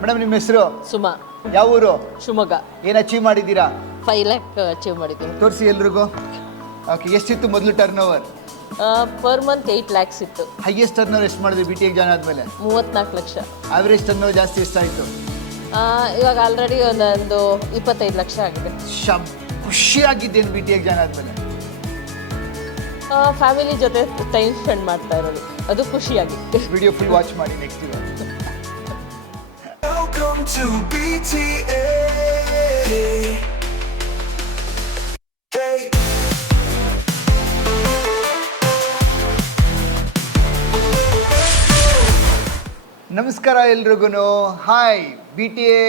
Madam ನಿಮ್ಮ ಹೆಸರು? ಸುಮಾ. ಯಾವ ಊರು? ಶಿವಮೊಗ್ಗ. ಏನು ಅಚೀವ್ ಮಾಡಿದ್ದೀರಾ? 5 lakh ಅಚೀವ್ ಮಾಡಿದ್ದೀನಿ. ತೋರಿಸಿ ಎಲ್ರಿಗೂ. ಓಕೆ, ಎಷ್ಟಿತ್ತು ಮೊದಲು turn over? Per month 8 lakhs ಇತ್ತು. ಹೈಯೆಸ್ಟ್ ಟರ್ನ್ ಓವರ್ ಎಷ್ಟು ಮಾಡಿದ್ರಿ BTech ಜಾಯ್ನ್ ಆದಮೇಲೆ? 34 ಲಕ್ಷ. ಆವ್ರೇಜ್ ಟರ್ನ್ ಓವರ್ ಜಾಸ್ತಿ ಎಷ್ಟಾಯಿತು? ಇವಾಗ ಆಲ್ರೆಡಿ ಒಂದು 25 ಲಕ್ಷ ಆಗಿದೆ. ಖುಷಿಯಾಗಿದ್ದೇನು BTech ಜಾಯ್ನ್ ಆದಮೇಲೆ? ಫ್ಯಾಮಿಲಿ ಜೊತೆ ಟೈಮ್ ಸ್ಪೆಂಡ್ ಮಾಡ್ತಾ ಇರೋದು, ಅದು ಖುಷಿಯಾಗಿ. ವಿಡಿಯೋ ಫುಲ್ ವಾಚ್ ಮಾಡಿ ನೆಕ್ಸ್ಟ್ ಇವಾಗ. Welcome to BTA. Hey. ನಮಸ್ಕಾರ ಎಲ್ರಿಗೂ. ಹಾಯ್, BTA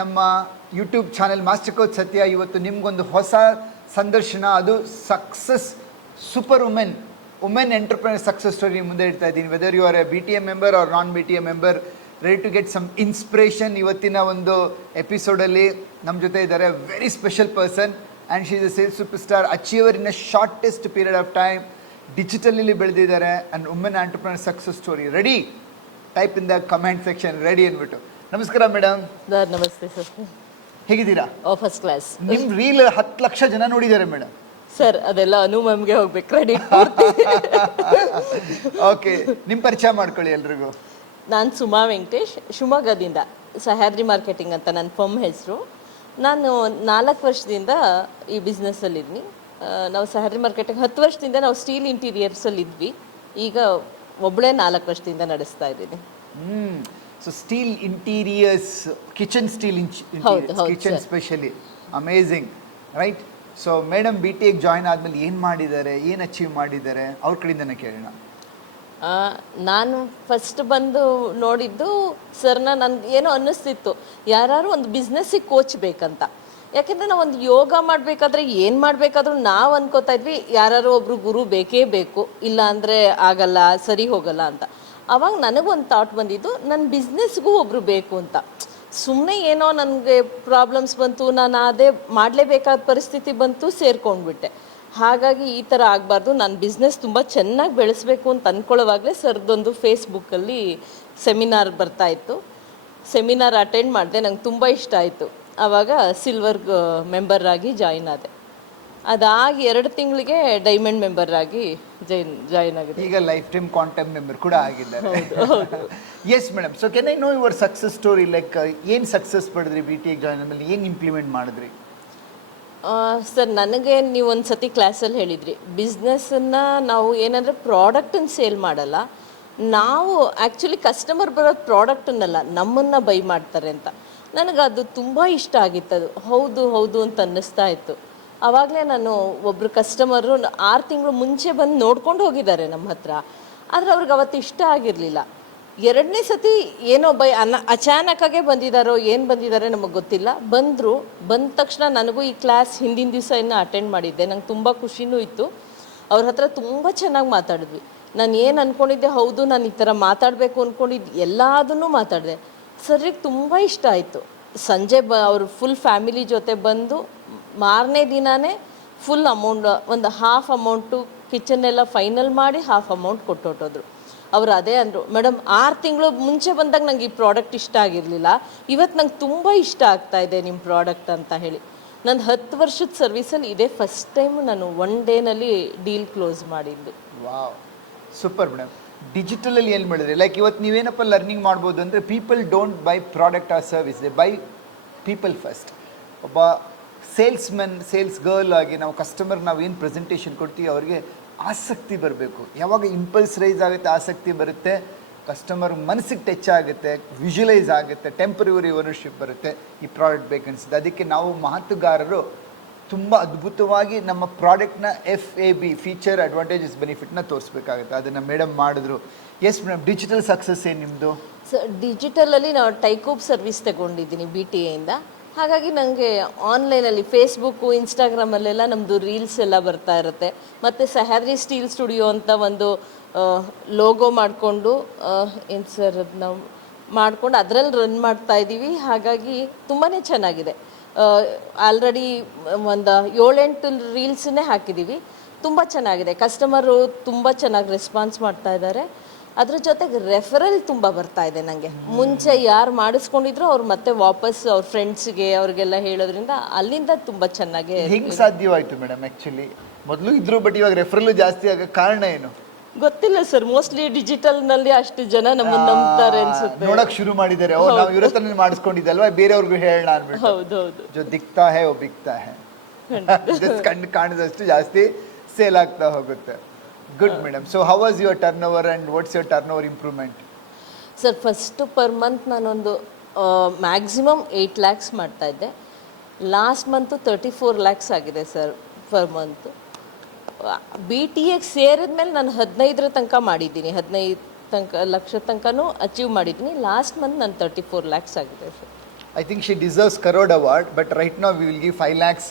ನಮ್ಮ YouTube channel master coach Satya ಇವತ್ತು ನಿಮ್ಗೊಂದು ಹೊಸ ಸಂದರ್ಶನ, ಅದು success super women entrepreneur success story ಮುಂದೆ ಇಡ್ತಾ ಇದ್ದೀನಿ. Whether you are a BTA member or non BTA member, ready to get some inspiration. ಇವತ್ತಿನ ಒಂದು ಎಪಿಸೋಡಲ್ಲಿ ನಮ್ಮ ಜೊತೆ ಇದ್ದಾರೆ very special person and she is a sales super star, achiever in a shortest period of time, ಡಿಜಿಟಲಲ್ಲಿ ಬೆಳೆದಿದ್ದಾರೆ and women entrepreneur success story. Ready? Type in the comment section ready ಅಂದ್ಬಿಟ್ಟು. ನಮಸ್ಕಾರ ಮೇಡಮ್. ನಮಸ್ತೆ ಸರ್, ಹೇಗಿದ್ದೀರಾ? First class. ನಿಮ್ಮ reel 10 lakh ಜನ ನೋಡಿದ್ದಾರೆ madam. Sir ಅದೆಲ್ಲ ಅನು ಮ್ಯಾಮ್ಗೆ ಹೋಗ್ಬೇಕು ಕ್ರೆಡಿಟ್. ಓಕೆ, ನಿಮ್ಮ ಪರಿಚಯ ಮಾಡ್ಕೊಳ್ಳಿ ಎಲ್ರಿಗೂ. ನಾನು ಸುಮಾ ವೆಂಕಟೇಶ್, ಶಿವಮೊಗ್ಗದಿಂದ. ಸಹ್ಯಾದ್ರಿ ಮಾರ್ಕೆಟಿಂಗ್ ಅಂತ ನನ್ನ ಫರ್ಮ್ ಹೆಸರು. ನಾನು 4 ವರ್ಷದಿಂದ ಈ ಬಿಸ್ನೆಸ್ಸಲ್ಲಿದ್ದೀನಿ. ನಾವು ಸಹ್ಯಾದ್ರಿ ಮಾರ್ಕೆಟಿಂಗ್ 10 ವರ್ಷದಿಂದ ನಾವು ಸ್ಟೀಲ್ ಇಂಟೀರಿಯರ್ಸಲ್ಲಿ ಇದ್ವಿ. ಈಗ ಒಬ್ಬಳೇ 4 ವರ್ಷದಿಂದ ನಡೆಸ್ತಾ ಇದ್ದೀನಿ. So steel interiors, kitchen steel kitchen specially, amazing right? So madam BTech join ಆದಮೇಲೆ ಏನು ಮಾಡಿದ್ದಾರೆ, ಏನು ಅಚೀವ್ ಮಾಡಿದ್ದಾರೆ, ಅವ್ರ ಕಡೆಯಿಂದನೇ ಕೇಳೋಣ. ನಾನು ಫಸ್ಟ್ ಬಂದು ನೋಡಿದ್ದು ಸರ್ನ, ನನಗೆ ಏನೋ ಅನ್ನಿಸ್ತಿತ್ತು ಯಾರು ಒಂದು ಬಿಸ್ನೆಸ್ಸಿಗೆ ಕೋಚ್ ಬೇಕಂತ. ಯಾಕೆಂದರೆ ನಾವು ಒಂದು ಯೋಗ ಮಾಡಬೇಕಾದ್ರೆ ಏನು ಮಾಡಬೇಕಾದ್ರೂ ನಾವು ಅನ್ಕೋತಾ ಇದ್ವಿ ಯಾರು ಒಬ್ಬರು ಗುರು ಬೇಕೇ ಬೇಕು, ಇಲ್ಲ ಅಂದರೆ ಆಗಲ್ಲ, ಸರಿ ಹೋಗಲ್ಲ ಅಂತ. ಆವಾಗ ನನಗೊಂದು ಥಾಟ್ ಬಂದಿದ್ದು, ನನ್ನ ಬಿಸ್ನೆಸ್ಗೂ ಒಬ್ಬರು ಬೇಕು ಅಂತ. ಸುಮ್ಮನೆ ಏನೋ ನನಗೆ ಪ್ರಾಬ್ಲಮ್ಸ್ ಬಂತು, ನಾನು ಅದೇ ಮಾಡಲೇಬೇಕಾದ ಪರಿಸ್ಥಿತಿ ಬಂತು, ಸೇರ್ಕೊಂಡ್ಬಿಟ್ಟೆ. ಹಾಗಾಗಿ ಈ ಥರ ಆಗಬಾರ್ದು, ನಾನು ಬಿಸ್ನೆಸ್ ತುಂಬ ಚೆನ್ನಾಗಿ ಬೆಳೆಸಬೇಕು ಅಂತ ಅಂದ್ಕೊಳ್ಳೋವಾಗಲೇ ಸರ್ದೊಂದು ಫೇಸ್ಬುಕ್ಕಲ್ಲಿ ಸೆಮಿನಾರ್ ಬರ್ತಾಯಿತ್ತು. ಸೆಮಿನಾರ್ ಅಟೆಂಡ್ ಮಾಡಿದೆ, ನಂಗೆ ತುಂಬ ಇಷ್ಟ ಆಯಿತು. ಆವಾಗ ಸಿಲ್ವರ್ ಮೆಂಬರ್ ಆಗಿ ಜಾಯಿನ್ ಆದೆ. ಅದಾಗಿ 2 ತಿಂಗಳಿಗೆ ಡೈಮಂಡ್ ಮೆಂಬರ್ ಆಗಿ ಜಾಯಿನ್ ಆಗಿದೆ. ಈಗ ಲೈಫ್ ಟೈಮ್ ಕ್ವಾಂಟಮ್ ಮೆಂಬರ್ ಕೂಡ ಆಗಿದ್ದಾರೆ. Yes madam. So can I know your success story? Like ಏನು ಸಕ್ಸಸ್ ಪಡೆದ್ರಿ BTech ಜಾಯಿನ್ ಆದಮೇಲೆ, ಏನು ಇಂಪ್ಲಿಮೆಂಟ್ ಮಾಡಿದ್ರಿ? ಸರ್, ನನಗೆ ನೀವು ಒಂದು ಸತಿ ಕ್ಲಾಸಲ್ಲಿ ಹೇಳಿದ್ರಿ, ಬಿಸ್ನೆಸ್ಸನ್ನು ನಾವು ಏನಂದರೆ ಪ್ರಾಡಕ್ಟನ್ನು ಸೇಲ್ ಮಾಡಲ್ಲ, ನಾವು ಆ್ಯಕ್ಚುಲಿ ಕಸ್ಟಮರ್ ಬರೋದು ಪ್ರಾಡಕ್ಟನ್ನಲ್ಲ, ನಮ್ಮನ್ನು ಬೈ ಮಾಡ್ತಾರೆ ಅಂತ. ನನಗದು ತುಂಬ ಇಷ್ಟ ಆಗಿತ್ತದು. ಹೌದು ಅಂತ ಅನ್ನಿಸ್ತಾ ಇತ್ತು. ಆವಾಗಲೇ ನಾನು ಒಬ್ಬರು ಕಸ್ಟಮರು 6 ತಿಂಗಳು ಮುಂಚೆ ಬಂದು ನೋಡ್ಕೊಂಡು ಹೋಗಿದ್ದಾರೆ ನಮ್ಮ ಹತ್ರ. ಆದರೆ ಅವ್ರಿಗೆ ಅವತ್ತು ಇಷ್ಟ ಆಗಿರಲಿಲ್ಲ. 2ನೇ ಸತಿ ಏನೋ ಅಚಾನಕ್ಕಾಗೆ ಬಂದಿದ್ದಾರೋ ಏನು ಬಂದಿದ್ದಾರೆ ನಮಗೆ ಗೊತ್ತಿಲ್ಲ. ಬಂದ ತಕ್ಷಣ ನನಗೂ ಈ ಕ್ಲಾಸ್ ಹಿಂದಿನ ದಿವಸ ಇನ್ನೂ ಅಟೆಂಡ್ ಮಾಡಿದ್ದೆ. ನಂಗೆ ತುಂಬ ಖುಷಿನೂ ಇತ್ತು. ಅವ್ರ ಹತ್ರ ತುಂಬ ಚೆನ್ನಾಗಿ ಮಾತಾಡಿದ್ವಿ. ನಾನು ಏನು ಅಂದ್ಕೊಂಡಿದ್ದೆ, ಹೌದು ನಾನು ಈ ಥರ ಮಾತಾಡಬೇಕು ಅಂದ್ಕೊಂಡಿದ್ದು ಎಲ್ಲದನ್ನೂ ಮಾತಾಡಿದೆ. ಸರ್ರಿಗೆ ತುಂಬ ಇಷ್ಟ ಆಯಿತು. ಸಂಜೆ ಅವರು ಫುಲ್ ಫ್ಯಾಮಿಲಿ ಜೊತೆ ಬಂದು ಮಾರನೇ ದಿನವೇ ಫುಲ್ ಅಮೌಂಟ್, ಒಂದು ಹಾಫ್ ಅಮೌಂಟು ಕಿಚನ್ನೆಲ್ಲ ಫೈನಲ್ ಮಾಡಿ ಹಾಫ್ ಅಮೌಂಟ್ ಕೊಟ್ಟೊಟ್ಟೋದ್ರು. ಅವರು ಅದೇ ಅಂದರು, ಮೇಡಮ್ 6 ತಿಂಗಳು ಮುಂಚೆ ಬಂದಾಗ ನಂಗೆ ಈ ಪ್ರಾಡಕ್ಟ್ ಇಷ್ಟ ಆಗಿರಲಿಲ್ಲ, ಇವತ್ತು ನಂಗೆ ತುಂಬ ಇಷ್ಟ ಆಗ್ತಾ ಇದೆ ನಿಮ್ಮ ಪ್ರಾಡಕ್ಟ್ ಅಂತ ಹೇಳಿ. ನನ್ನ 10 ವರ್ಷದ ಸರ್ವಿಸಲ್ಲಿ ಇದೇ ಫಸ್ಟ್ ಟೈಮ್ ನಾನು 1 ಡೇನಲ್ಲಿ ಡೀಲ್ ಕ್ಲೋಸ್ ಮಾಡಿದ್ದು. Wow, super madam. ಡಿಜಿಟಲಲ್ಲಿ ಏನು ಮಾಡಿದ್ರಿ? ಲೈಕ್ ಇವತ್ತು ನೀವೇನಪ್ಪ ಲರ್ನಿಂಗ್ ಮಾಡ್ಬೋದು ಅಂದರೆ, people don't buy product or service, they buy people first. ಒಬ್ಬ ಸೇಲ್ಸ್ ಗರ್ಲ್ ಆಗಿ ನಾವು ಕಸ್ಟಮರ್ ನಾವು ಏನು ಪ್ರೆಸೆಂಟೇಷನ್ ಕೊಡ್ತೀವಿ ಅವ್ರಿಗೆ ಆಸಕ್ತಿ ಬರಬೇಕು. ಯಾವಾಗ ಇಂಪಲ್ಸ್ ರೈಸ್ ಆಗುತ್ತೆ, ಆಸಕ್ತಿ ಬರುತ್ತೆ, ಕಸ್ಟಮರ್ ಮನಸ್ಸಿಗೆ ಟಚ್ ಆಗುತ್ತೆ, ವಿಜುವಲೈಸ್ ಆಗುತ್ತೆ, ಟೆಂಪರರಿ ಓನರ್ಶಿಪ್ ಬರುತ್ತೆ, ಈ ಪ್ರಾಡಕ್ಟ್ ಬೇಕನ್ನಿಸಿದೆ. ಅದಕ್ಕೆ ನಾವು ಮಾತುಗಾರರು ತುಂಬ ಅದ್ಭುತವಾಗಿ ನಮ್ಮ ಪ್ರಾಡಕ್ಟ್ನ FAB, ಫೀಚರ್ ಅಡ್ವಾಂಟೇಜಸ್ ಬೆನಿಫಿಟ್ನ ತೋರಿಸ್ಬೇಕಾಗುತ್ತೆ. ಅದನ್ನು ಮೇಡಮ್ ಮಾಡಿದ್ರು. ಎಸ್ ಮೇಡಮ್, ಡಿಜಿಟಲ್ ಸಕ್ಸಸ್ ಏನು ನಿಮ್ಮದು? ಡಿಜಿಟಲಲ್ಲಿ ನಾವು ಟೈಕೂಬ್ ಸರ್ವಿಸ್ ತಗೊಂಡಿದ್ದೀನಿ BTAಯಿಂದ. ಹಾಗಾಗಿ ನನಗೆ ಆನ್ಲೈನಲ್ಲಿ ಫೇಸ್ಬುಕ್ಕು, ಇನ್ಸ್ಟಾಗ್ರಾಮಲ್ಲೆಲ್ಲ ನಮ್ಮದು ರೀಲ್ಸ್ ಎಲ್ಲ ಬರ್ತಾ ಇರುತ್ತೆ. ಮತ್ತು ಸಹ್ಯಾದ್ರಿ ಸ್ಟೀಲ್ ಸ್ಟುಡಿಯೋ ಅಂತ ಒಂದು ಲೋಗೋ ಮಾಡಿಕೊಂಡು ಏನು ಸರ್ ಅದು ನಾವು ಮಾಡಿಕೊಂಡು ಅದರಲ್ಲಿ ರನ್ ಮಾಡ್ತಾಯಿದ್ದೀವಿ. ಹಾಗಾಗಿ ತುಂಬಾ ಚೆನ್ನಾಗಿದೆ. ಆಲ್ರೆಡಿ ಒಂದು 7-8 ರೀಲ್ಸನ್ನೇ ಹಾಕಿದ್ದೀವಿ. ತುಂಬ ಚೆನ್ನಾಗಿದೆ. ಕಸ್ಟಮರು ತುಂಬ ಚೆನ್ನಾಗಿ ರೆಸ್ಪಾನ್ಸ್ ಮಾಡ್ತಾ ಇದ್ದಾರೆ. ಅದ್ರ ಜೊತೆಗೆ ರೆಫರಲ್ ತುಂಬ ಬರ್ತಾ ಇದೆ ನನಗೆ. ಮುಂಚೆ ಯಾರು ಮಾಡಿಸ್ಕೊಂಡಿದ್ರು ಅವ್ರು ಮತ್ತೆ ವಾಪಸ್ ಅವ್ರ ಫ್ರೆಂಡ್ಸ್ಗೆ ಅವ್ರಿಗೆಲ್ಲ ಹೇಳೋದ್ರಿಂದ ಅಲ್ಲಿಂದ ತುಂಬ ಚೆನ್ನಾಗಿ ಹೆಂಗ್ ಸಾಧ್ಯವಾಯ್ತು ಮೇಡಮ್ ಆಕ್ಚುಲಿ? ಮೊದಲು ಇದ್ರು ಬಟ್ ಇವಾಗ ರೆಫರಲ್ ಜಾಸ್ತಿ ಆಗ ಕಾರಣ ಏನು? ಗೊತ್ತಿಲ್ಲ ಸರ್, ಮೋಸ್ಟ್ಲಿ ಡಿಜಿಟಲ್ ನಲ್ಲಿ ಅಷ್ಟು ಜನ ನಮ್ಮನ್ನ ನಂಬ್ತಾರೆ ಅನ್ಸುತ್ತೆ. ನೋಡಕ್ ಶುರು ಮಾಡಿದ್ದಾರೆ, ನಾವು ಇವ್ರ ಹತ್ರ ಮಾಡಿಸ್ಕೊಂಡಿದ್ದಲ್ವಾ ಬೇರೆಯವ್ರಿಗೂ ಹೇಳೋಣ ಅನ್ಬಿಟ್ಟು. ಹೌದೌದು. ಜೊ ದಿಕ್ತಾ ಹೇ ಓ ಬಿಕ್ತಾ ಹೇ, ಕಣ್ಣು ಕಾಣಿದಷ್ಟು ಜಾಸ್ತಿ ಸೇಲ್ ಆಗ್ತಾ ಹೋಗುತ್ತೆ. Good madam. So how was your turn over and what's your turn over improvement? Sir first per month ನಾನೊಂದು ಮ್ಯಾಕ್ಸಿಮಮ್ 8 lakhs ಮಾಡ್ತಾ ಇದ್ದೆ. ಲಾಸ್ಟ್ ಮಂತು 34 lakhs ಆಗಿದೆ ಸರ್ ಪರ್ ಮಂತ್. BTAಗೆ ಸೇರಿದ್ಮೇಲೆ ನಾನು 15 ತನಕ ಮಾಡಿದ್ದೀನಿ, 15 ಲಕ್ಷ ತನಕನೂ ಅಚೀವ್ ಮಾಡಿದ್ದೀನಿ. ಲಾಸ್ಟ್ ಮಂತ್ ನಾನು 34 lakhs ಆಗಿದೆ sir. I think she deserves Karod Award, but right now we will give 5 lakhs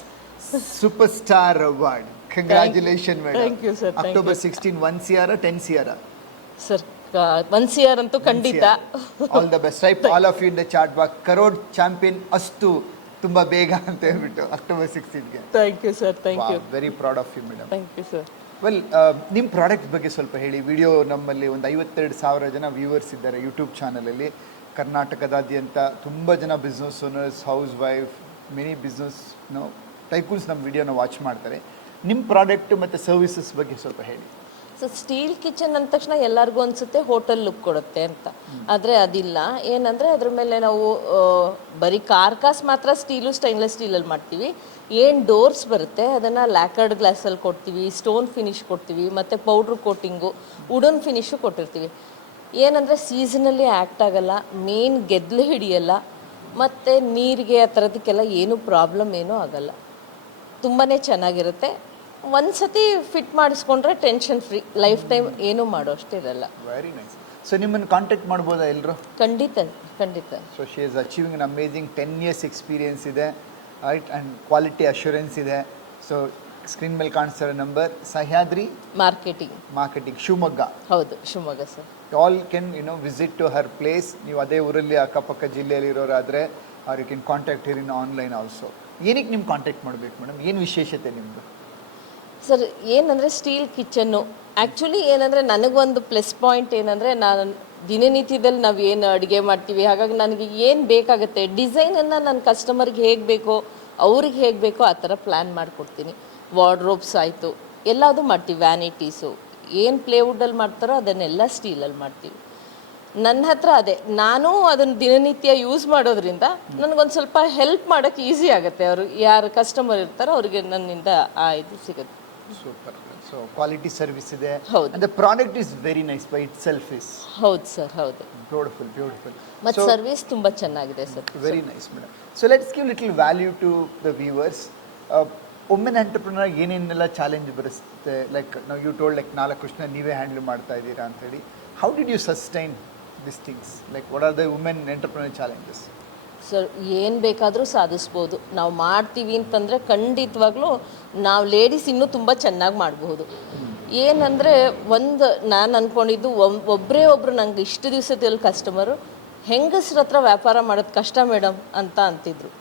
Superstar Award. Congratulations, madam. Thank you, sir. Thank October you. 16, 1 CR, 10 CR. Sir 1 CR ಅಂತೂ ಖಂಡಿತ. All the best. Type all of you in the chat box. Karod champion ಅಷ್ಟು ತುಂಬಾ ಬೇಗ ಅಂತ ಹೇಳ್ಬಿಟ್ಟು October 16ಗೆ. Thank you sir, thank you. Very proud of you madam. Thank you sir. Well, ನಿಮ್ಮ product ಬಗ್ಗೆ ಸ್ವಲ್ಪ ಹೇಳಿ. ವಿಡಿಯೋ ನಮ್ಮಲ್ಲಿ ಒಂದು 52,000 ಜನ ವ್ಯೂವರ್ಸ್ ಇದ್ದಾರೆ ಯೂಟ್ಯೂಬ್ ಚಾನಲಲ್ಲಿ. ಕರ್ನಾಟಕದಾದ್ಯಂತ ತುಂಬ ಜನ business owners, house wife, many business tycoons ನಮ್ಮ ವಿಡಿಯೋನ ವಾಚ್ ಮಾಡ್ತಾರೆ. ನಿಮ್ಮ ಪ್ರಾಡಕ್ಟ್ ಮತ್ತು ಸರ್ವಿಸಸ್ ಬಗ್ಗೆ ಸ್ವಲ್ಪ ಹೇಳಿ. ಸೊ ಸ್ಟೀಲ್ ಕಿಚನ್ ಅಂದ ತಕ್ಷಣ ಎಲ್ಲರಿಗೂ ಅನಿಸುತ್ತೆ ಹೋಟೆಲ್ ಲುಕ್ ಕೊಡುತ್ತೆ ಅಂತ, ಆದರೆ ಅದಿಲ್ಲ. ಏನಂದರೆ ಅದ್ರ ಮೇಲೆ ನಾವು ಬರೀ ಕಾರ್ಕಾಸ್ ಮಾತ್ರ ಸ್ಟೀಲು ಸ್ಟೈನ್ಲೆಸ್ ಸ್ಟೀಲಲ್ಲಿ ಮಾಡ್ತೀವಿ. ಏನು ಡೋರ್ಸ್ ಬರುತ್ತೆ ಅದನ್ನು ಲ್ಯಾಕರ್ಡ್ ಗ್ಲಾಸಲ್ಲಿ ಕೊಡ್ತೀವಿ, ಸ್ಟೋನ್ ಫಿನಿಶ್ ಕೊಡ್ತೀವಿ, ಮತ್ತು ಪೌಡ್ರ್ ಕೋಟಿಂಗು, ವುಡನ್ ಫಿನಿಶು ಕೊಟ್ಟಿರ್ತೀವಿ. ಏನಂದರೆ ಸೀಸನಲ್ಲಿ ಆ್ಯಕ್ಟ್ ಆಗಲ್ಲ, ಮೇನ್ ಗೆದ್ಲು ಹಿಡಿಯಲ್ಲ, ಮತ್ತು ನೀರಿಗೆ ಆ ಥರದಕ್ಕೆಲ್ಲ ಏನೂ ಪ್ರಾಬ್ಲಮ್ ಏನೂ ಆಗಲ್ಲ. ತುಂಬಾ ಚೆನ್ನಾಗಿರುತ್ತೆ. ಒಂದು ಸತಿ ಫಿಟ್ ಮಾಡಿಸ್ಕೊಂಡ್ರೆ ಟೆನ್ಷನ್ ಫ್ರೀ, ಲೈಫ್ ಟೈಮ್ ಏನೂ ಮಾಡೋ ಅಷ್ಟಿರಲ್ಲ. Very nice. ಸೊ ನಿಮ್ಮನ್ನು ಕಾಂಟ್ಯಾಕ್ಟ್ ಮಾಡ್ಬೋದಾ ಎಲ್ಲರೂ? ಖಂಡಿತ ಖಂಡಿತ. So she is achieving an amazing 10 years experience ಇದೆ, ರೈಟ್, ಆ್ಯಂಡ್ ಕ್ವಾಲಿಟಿ ಅಶ್ಯೂರೆನ್ಸ್ ಇದೆ. ಸೊ ಸ್ಕ್ರೀನ್ ಮೇಲೆ ಕಾಣಿಸ್ತಿರೋ ನಂಬರ್ ಸಹ್ಯಾದ್ರಿ ಮಾರ್ಕೆಟಿಂಗ್ ಶಿವಮೊಗ್ಗ. ಹೌದು, Shivamogga sir. All can visit to her place. ನೀವು ಅದೇ ಊರಲ್ಲಿ ಅಕ್ಕಪಕ್ಕ ಜಿಲ್ಲೆಯಲ್ಲಿ ಇರೋರಾದರೆ are you can contact her in online also. ಏನಕ್ಕೆ ನಿಮ್ಮ ಕಾಂಟ್ಯಾಕ್ಟ್ ಮಾಡಬೇಕು ಮೇಡಮ್? ಏನು ವಿಶೇಷತೆ ನಿಮ್ಮದು? ಸರ್ ಏನಂದರೆ ಸ್ಟೀಲ್ ಕಿಚನ್ನು ಆ್ಯಕ್ಚುಲಿ ಏನಂದರೆ ನನಗೊಂದು ಪ್ಲಸ್ ಪಾಯಿಂಟ್ ಏನಂದರೆ, ನಾನು ದಿನನಿತ್ಯದಲ್ಲಿ ನಾವು ಏನು ಅಡುಗೆ ಮಾಡ್ತೀವಿ, ಹಾಗಾಗಿ ನನಗೆ ಏನು ಬೇಕಾಗುತ್ತೆ ಡಿಸೈನನ್ನು ನನ್ನ ಕಸ್ಟಮರ್ಗೆ ಹೇಗೆ ಬೇಕೋ ಅವ್ರಿಗೆ ಹೇಗೆ ಬೇಕೋ ಆ ಥರ ಪ್ಲ್ಯಾನ್ ಮಾಡಿಕೊಡ್ತೀನಿ. ವಾರ್ಡ್ರೋಬ್ಸ್ ಆಯಿತು, ಎಲ್ಲದೂ ಮಾಡ್ತೀವಿ. ವ್ಯಾನಿಟೀಸು ಏನು ಪ್ಲೇವುಡ್ಡಲ್ಲಿ ಮಾಡ್ತಾರೋ ಅದನ್ನೆಲ್ಲ ಸ್ಟೀಲಲ್ಲಿ ಮಾಡ್ತೀವಿ. ನನ್ನ ಹತ್ರ ಅದೇ, ನಾನು ಅದನ್ನು ದಿನನಿತ್ಯ ಯೂಸ್ ಮಾಡೋದ್ರಿಂದ ನನಗೊಂದು ಸ್ವಲ್ಪ ಹೆಲ್ಪ್ ಮಾಡೋಕ್ಕೆ ಈಸಿ ಆಗುತ್ತೆ. ಅವರು ಯಾರು ಕಸ್ಟಮರ್ ಇರ್ತಾರೋ ಅವ್ರಿಗೆ ನನ್ನಿಂದ ಆ ಇದು ಸಿಗುತ್ತೆ. ಸೂಪರ್. ಸೊ ಕ್ವಾಲಿಟಿ ಸರ್ವಿಸ್ ಇದೆ. ಹೌದು. The product is very nice by itself is. ಹೌದು ಸರ್, ಹೌದು. ಬ್ಯೂಟಿಫುಲ್. ಮತ್ತು ಸರ್ವಿಸ್ ತುಂಬ ಚೆನ್ನಾಗಿದೆ sir. Very nice madam. So let's give little value to the viewers. Women entrepreneur ಏನೇನೆಲ್ಲ ಚಾಲೆಂಜ್ ಬರುತ್ತೆ? Like ನಾವು ಯು ಟೋಲ್ಡ್ ಲೈಕ್ 4 ವರ್ಷ ನೀವೇ ಹ್ಯಾಂಡಲ್ ಮಾಡ್ತಾ ಇದ್ದೀರಾ ಅಂತೇಳಿ. How did you sustain this things? Like what are the women entrepreneur challenges? Sir ಏನು ಬೇಕಾದರೂ ಸಾಧಿಸ್ಬೋದು ನಾವು ಮಾಡ್ತೀವಿ ಅಂತಂದರೆ. ಖಂಡಿತವಾಗ್ಲೂ ನಾವು ಲೇಡೀಸ್ ಇನ್ನೂ ತುಂಬ ಚೆನ್ನಾಗಿ ಮಾಡಬಹುದು. ಏನಂದರೆ ನಾನು ಅಂದ್ಕೊಂಡಿದ್ದು ಒಬ್ಬರೇ ಒಬ್ಬರು ನಂಗೆ ಇಷ್ಟು ದಿವಸದಲ್ಲಿ ಕಸ್ಟಮರು ಹೆಂಗಸ್ರ ಹತ್ರ ವ್ಯಾಪಾರ ಮಾಡೋದು ಕಷ್ಟ ಮೇಡಮ್ ಅಂತ ಅಂತಿದ್ರು.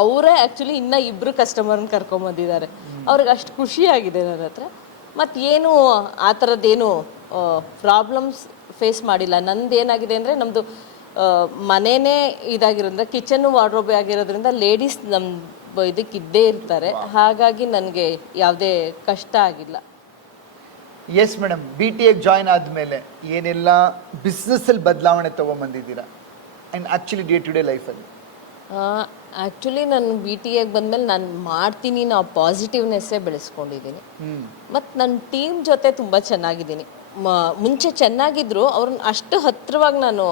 ಅವರೇ ಆ್ಯಕ್ಚುಲಿ ಇನ್ನೂ 2 ಕಸ್ಟಮರ್ನ ಕರ್ಕೊಂಬಂದಿದ್ದಾರೆ. ಅವ್ರಿಗೆ ಅಷ್ಟು ಖುಷಿಯಾಗಿದೆ ನನ್ನ ಹತ್ರ. ಮತ್ತು ಏನು ಆ ಥರದ್ದೇನು ಪ್ರಾಬ್ಲಮ್ಸ್ ಫೇಸ್ ಮಾಡಿಲ್ಲ. ನಂದು ಏನಾಗಿದೆ ಅಂದರೆ ನಮ್ಮದು ಮನೆಯೇ ಇದಾಗಿರೋದ್ರಿಂದ, ಕಿಚನ್ನು ವಾರ್ಡ್ರೋಬೇ ಆಗಿರೋದ್ರಿಂದ ಲೇಡೀಸ್ ನಮ್ಮ ಇದಕ್ಕೆ ಇದ್ದೇ ಇರ್ತಾರೆ. ಹಾಗಾಗಿ ನನಗೆ ಯಾವುದೇ ಕಷ್ಟ ಆಗಿಲ್ಲ. ಎಸ್ ಮೇಡಮ್, BTAಗೆ ಜಾಯ್ನ್ ಆದಮೇಲೆ ಏನೆಲ್ಲ ಬಿಸ್ನೆಸ್ಸಲ್ಲಿ ಬದಲಾವಣೆ ತೊಗೊಂಬಂದಿದ್ದೀರಾ and actually day to day ಲೈಫಲ್ಲಿ? ಆ್ಯಕ್ಚುಲಿ ನಾನು BTAಗೆ ಬಂದಮೇಲೆ ನಾನು ಮಾಡ್ತೀನಿ ನಾವು ಪಾಸಿಟಿವ್ನೆಸ್ಸೇ ಬೆಳೆಸ್ಕೊಂಡಿದ್ದೀನಿ. ಮತ್ತು ನನ್ನ ಟೀಮ್ ಜೊತೆ ತುಂಬ ಚೆನ್ನಾಗಿದ್ದೀನಿ. ಮುಂಚೆ ಚೆನ್ನಾಗಿದ್ದರು, ಅವ್ರನ್ನ ಅಷ್ಟು ಹತ್ತಿರವಾಗಿ ನಾನು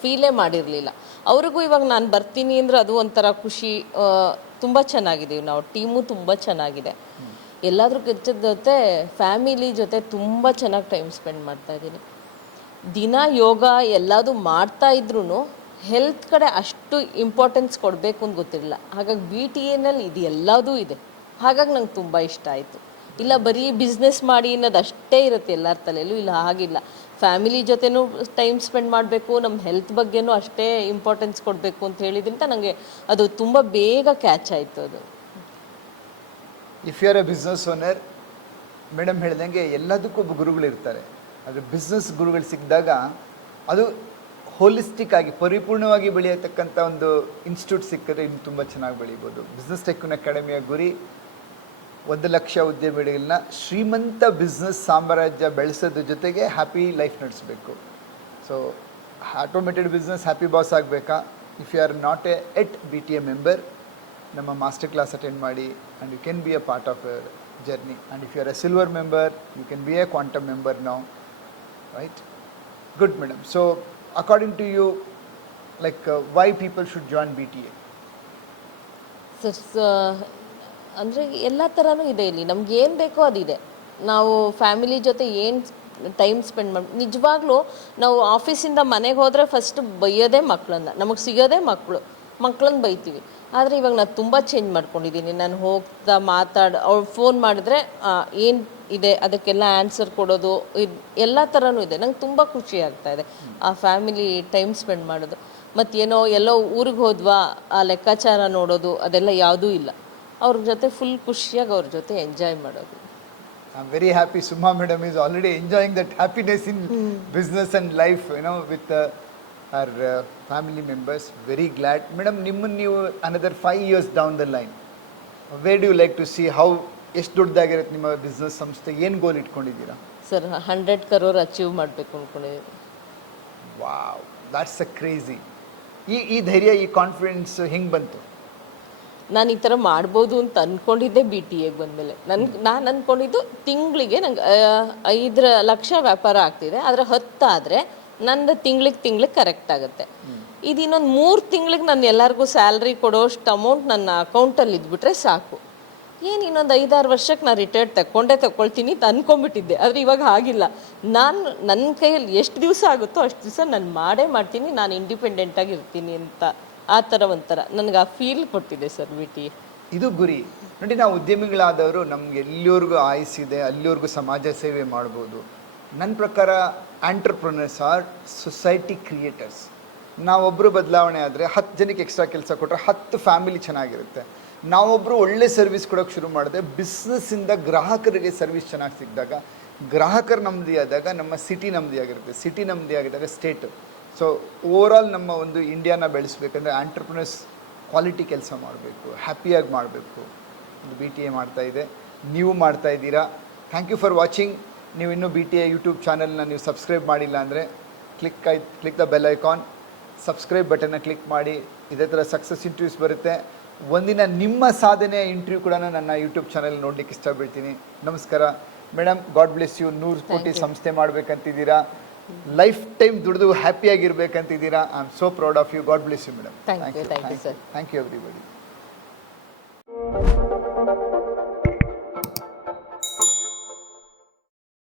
ಫೀಲೇ ಮಾಡಿರಲಿಲ್ಲ. ಅವ್ರಿಗೂ ಇವಾಗ ನಾನು ಬರ್ತೀನಿ ಅಂದರೆ ಅದು ಒಂಥರ ಖುಷಿ. ತುಂಬ ಚೆನ್ನಾಗಿದ್ದೀವಿ ನಾವು, ಟೀಮು ತುಂಬ ಚೆನ್ನಾಗಿದೆ. ಎಲ್ಲಾದ್ರೂ ಜೊತೆ ಫ್ಯಾಮಿಲಿ ಜೊತೆ ತುಂಬ ಚೆನ್ನಾಗಿ ಟೈಮ್ ಸ್ಪೆಂಡ್ ಮಾಡ್ತಾಯಿದ್ದೀನಿ. ದಿನ ಯೋಗ ಎಲ್ಲದೂ ಮಾಡ್ತಾ ಇದ್ರೂ ಹೆಲ್ತ್ ಕಡೆ ಅಷ್ಟು ಇಂಪಾರ್ಟೆನ್ಸ್ ಕೊಡಬೇಕು ಅಂತ ಗೊತ್ತಿರಲಿಲ್ಲ. ಹಾಗಾಗಿ BTAನಲ್ಲಿ ಇದು ಎಲ್ಲದೂ ಇದೆ. ಹಾಗಾಗಿ ನಂಗೆ ತುಂಬ ಇಷ್ಟ ಆಯಿತು. ಇಲ್ಲ ಬರೀ ಬಿಸ್ನೆಸ್ ಮಾಡಿ ಅನ್ನೋದು ಅಷ್ಟೇ ಇರುತ್ತೆ ಎಲ್ಲರ ತಲೆಯಲ್ಲೂ, ಇಲ್ಲ ಹಾಗಿಲ್ಲ. ಫ್ಯಾಮಿಲಿ ಜೊತೆನೂ ಟೈಮ್ ಸ್ಪೆಂಡ್ ಮಾಡಬೇಕು, ನಮ್ಮ ಹೆಲ್ತ್ ಬಗ್ಗೆನೂ ಅಷ್ಟೇ ಇಂಪಾರ್ಟೆನ್ಸ್ ಕೊಡಬೇಕು ಅಂತ ಹೇಳಿದ್ರಿಂದ ನನಗೆ ಅದು ತುಂಬ ಬೇಗ ಕ್ಯಾಚ್ ಆಯಿತು ಅದು. If you are a business owner, madam ಹೇಳ್ದಂಗೆ ಎಲ್ಲದಕ್ಕೂ ಒಬ್ಬ ಗುರುಗಳಿರ್ತಾರೆ. ಆದರೆ ಬಿಸ್ನೆಸ್ ಗುರುಗಳು ಸಿಕ್ಕಿದಾಗ ಅದು ಹೋಲಿಸ್ಟಿಕ್ ಆಗಿ ಪರಿಪೂರ್ಣವಾಗಿ ಬೆಳೆಯತಕ್ಕಂಥ ಒಂದು ಇನ್ಸ್ಟಿಟ್ಯೂಟ್ ಸಿಕ್ಕಿದ್ರೆ ಇನ್ನು ತುಂಬ ಚೆನ್ನಾಗಿ ಬೆಳೀಬೋದು. ಬಿಸ್ನೆಸ್ ಟೆಕ್ಯೂನ್ ಅಕಾಡೆಮಿಯ ಗುರಿ 1,00,000 ಉದ್ಯಮಿಗಳನ್ನ ಶ್ರೀಮಂತ ಬಿಸ್ನೆಸ್ ಸಾಮ್ರಾಜ್ಯ ಬೆಳೆಸೋದ್ರ ಜೊತೆಗೆ ಹ್ಯಾಪಿ ಲೈಫ್ ನಡೆಸಬೇಕು. So automated business happy boss ಆಗಬೇಕಾ? If you are not at BTA member, ನಮ್ಮ ಮಾಸ್ಟರ್ ಕ್ಲಾಸ್ ಅಟೆಂಡ್ ಮಾಡಿ and you can be a part of your journey. And if you are a silver member, you can be a quantum member now, right? Good madam. So according to you, like why people should join BTA? Sir ಅಂದರೆ ಎಲ್ಲ ಥರನೂ ಇದೆ ಇಲ್ಲಿ. ನಮ್ಗೆ ಏನು ಬೇಕೋ ಅದಿದೆ. ನಾವು ಫ್ಯಾಮಿಲಿ ಜೊತೆ ಏನು ಟೈಮ್ ಸ್ಪೆಂಡ್ ಮಾಡಿ, ನಿಜವಾಗ್ಲೂ ನಾವು ಆಫೀಸಿಂದ ಮನೆಗೆ ಹೋದರೆ ಫಸ್ಟ್ ಬೈಯೋದೇ ಮಕ್ಕಳನ್ನ, ನಮಗೆ ಸಿಗೋದೇ ಮಕ್ಕಳನ್ನ ಬೈತೀವಿ. ಆದರೆ ಇವಾಗ ನಾನು ತುಂಬ ಚೇಂಜ್ ಮಾಡ್ಕೊಂಡಿದ್ದೀನಿ. ನಾನು ಹೋಗ್ತಾ ಅವ್ರು ಫೋನ್ ಮಾಡಿದ್ರೆ ಏನು ಇದೆ ಅದಕ್ಕೆಲ್ಲ ಆನ್ಸರ್ ಕೊಡೋದು, ಎಲ್ಲ ಥರನೂ ಇದೆ. ನಂಗೆ ತುಂಬ ಖುಷಿ ಆಗ್ತಾ ಇದೆ ಆ ಫ್ಯಾಮಿಲಿ ಟೈಮ್ ಸ್ಪೆಂಡ್ ಮಾಡೋದು. ಮತ್ತೇನೋ ಎಲ್ಲೋ ಊರಿಗೆ ಹೋದ್ವಾ ಆ ಲೆಕ್ಕಾಚಾರ ನೋಡೋದು ಅದೆಲ್ಲ ಯಾವುದೂ ಇಲ್ಲ. ಅವ್ರ ಜೊತೆ ಫುಲ್ ಖುಷಿಯಾಗಿ ಅವ್ರ ಜೊತೆ ಎಂಜಾಯ್ ಮಾಡೋದು. I'm very happy Suma madam is already enjoying that happiness in business and life, with our family members. Very glad. Madam, ನೀವು another 5 years down the line, where do you like to see how ಎಷ್ಟು ದೊಡ್ಡದಾಗಿರುತ್ತೆ ನಿಮ್ಮ business ಸಂಸ್ಥೆ? ಏನು ಗೋಲ್ ಇಟ್ಕೊಂಡಿದ್ದೀರಾ? Sir 100 crore achieve ಮಾಡಬೇಕು ಅಂದ್ಕೊಂಡಿದ್ದೀನಿ. Wow, that's a crazy. ಈ ಧೈರ್ಯ, ಈ ಕಾನ್ಫಿಡೆನ್ಸ್ ಹೆಂಗೆ ಬಂತು? ನಾನು ಈ ಥರ ಮಾಡ್ಬೋದು ಅಂತ ಅಂದ್ಕೊಂಡಿದ್ದೆ BTAಗೆ ಬಂದಮೇಲೆ. ನಾನು ಅಂದ್ಕೊಂಡಿದ್ದು ತಿಂಗಳಿಗೆ ನಂಗೆ 5 ಲಕ್ಷ ವ್ಯಾಪಾರ ಆಗ್ತಿದೆ, ಆದರೆ 10 ಆದರೆ ನಂದು ತಿಂಗಳಿಗೆ ಕರೆಕ್ಟ್ ಆಗುತ್ತೆ. ಇದು ಇನ್ನೊಂದು 3 ತಿಂಗಳಿಗೆ ನಾನು ಎಲ್ಲರಿಗೂ ಸ್ಯಾಲ್ರಿ ಕೊಡೋಷ್ಟು ಅಮೌಂಟ್ ನನ್ನ ಅಕೌಂಟಲ್ಲಿ ಇದ್ಬಿಟ್ರೆ ಸಾಕು. ಏನು ಇನ್ನೊಂದು 5-6 ವರ್ಷಕ್ಕೆ ನಾನು ರಿಟೈರ್ಡ್ ತಗೊಳ್ತೀನಿ ಅಂತ ಅಂದ್ಕೊಂಡ್ಬಿಟ್ಟಿದ್ದೆ. ಆದರೆ ಇವಾಗ ಆಗಿಲ್ಲ. ನನ್ನ ಕೈಯಲ್ಲಿ ಎಷ್ಟು ದಿವಸ ಆಗುತ್ತೋ ಅಷ್ಟು ದಿವಸ ನಾನು ಮಾಡ್ತೀನಿ, ನಾನು ಇಂಡಿಪೆಂಡೆಂಟಾಗಿ ಇರ್ತೀನಿ ಅಂತ. ಆ ಥರ ಒಂಥರ ನನಗೆ ಆ ಫೀಲ್ ಕೊಟ್ಟಿದೆ ಸರ್ BTA. ಇದು ಗುರಿ ನೋಡಿ. ನಾವು ಉದ್ಯಮಿಗಳಾದವರು ನಮ್ಗೆ ಎಲ್ಲಿವರೆಗೂ ಆಯುಸ್ಸಿದೆ ಅಲ್ಲಿವರೆಗೂ ಸಮಾಜ ಸೇವೆ ಮಾಡ್ಬೋದು. ನನ್ನ ಪ್ರಕಾರ ಆಂಟ್ರಪ್ರನರ್ಸ್ ಆರ್ ಸೊಸೈಟಿ ಕ್ರಿಯೇಟರ್ಸ್. ನಾವೊಬ್ಬರು ಬದಲಾವಣೆ ಆದರೆ 10 ಜನಕ್ಕೆ ಎಕ್ಸ್ಟ್ರಾ ಕೆಲಸ ಕೊಟ್ಟರೆ 10 ಫ್ಯಾಮಿಲಿ ಚೆನ್ನಾಗಿರುತ್ತೆ. ನಾವೊಬ್ಬರು ಒಳ್ಳೆ ಸರ್ವಿಸ್ ಕೊಡೋಕ್ಕೆ ಶುರು ಮಾಡಿದೆ, ಬಿಸ್ನೆಸ್ಸಿಂದ ಗ್ರಾಹಕರಿಗೆ ಸರ್ವಿಸ್ ಚೆನ್ನಾಗಿ ಸಿಕ್ಕಿದಾಗ, ಗ್ರಾಹಕರು ನೆಮ್ಮದಿ ಆದಾಗ ನಮ್ಮ ಸಿಟಿ ನೆಮ್ಮದಿ ಆಗಿರುತ್ತೆ, ಸಿಟಿ ನೆಮ್ಮದಿ ಆಗಿದ್ದಾಗ ಸ್ಟೇಟು. ಸೊ ಓವರಾಲ್ ನಮ್ಮ ಒಂದು ಇಂಡಿಯಾನ ಬೆಳೆಸಬೇಕಂದ್ರೆ ಆಂಟ್ರಪ್ರನರ್ಸ್ ಕ್ವಾಲಿಟಿ ಕೆಲಸ ಮಾಡಬೇಕು, ಹ್ಯಾಪಿಯಾಗಿ ಮಾಡಬೇಕು. ಇದು BTA ಮಾಡ್ತಾಯಿದೆ, ನೀವು ಮಾಡ್ತಾಯಿದ್ದೀರಾ. Thank you for watching. ನೀವು ಇನ್ನೂ BTA ಯೂಟ್ಯೂಬ್ ಚಾನಲ್ನ ನೀವು ಸಬ್ಸ್ಕ್ರೈಬ್ ಮಾಡಿಲ್ಲ ಅಂದರೆ click the bell icon, subscribe ಬಟನ್ನ ಕ್ಲಿಕ್ ಮಾಡಿ. ಇದೇ ಥರ ಸಕ್ಸಸ್ ಇಂಟರ್ವ್ಯೂಸ್ ಬರುತ್ತೆ. ಒಂದಿನ ನಿಮ್ಮ ಸಾಧನೆಯ ಇಂಟರ್ವ್ಯೂ ಕೂಡ ನನ್ನ ಯೂಟ್ಯೂಬ್ ಚಾನಲ್ ನೋಡ್ಲಿಕ್ಕೆ ಇಷ್ಟಪಡ್ತೀನಿ. ನಮಸ್ಕಾರ ಮೇಡಮ್, ಗಾಡ್ ಬ್ಲೆಸ್ ಯು. 100 ಕೋಟಿ ಸಂಸ್ಥೆ ಮಾಡಬೇಕಂತಿದ್ದೀರಾ, ಲೈಫ್ ಟೈಮ್ ದುಡಿದು ಹ್ಯಾಪಿಯಾಗಿರ್ಬೇಕಂತಿದ್ದೀರಾ. I am so proud of you. God bless you madam. Thank you sir. Thank you everybody.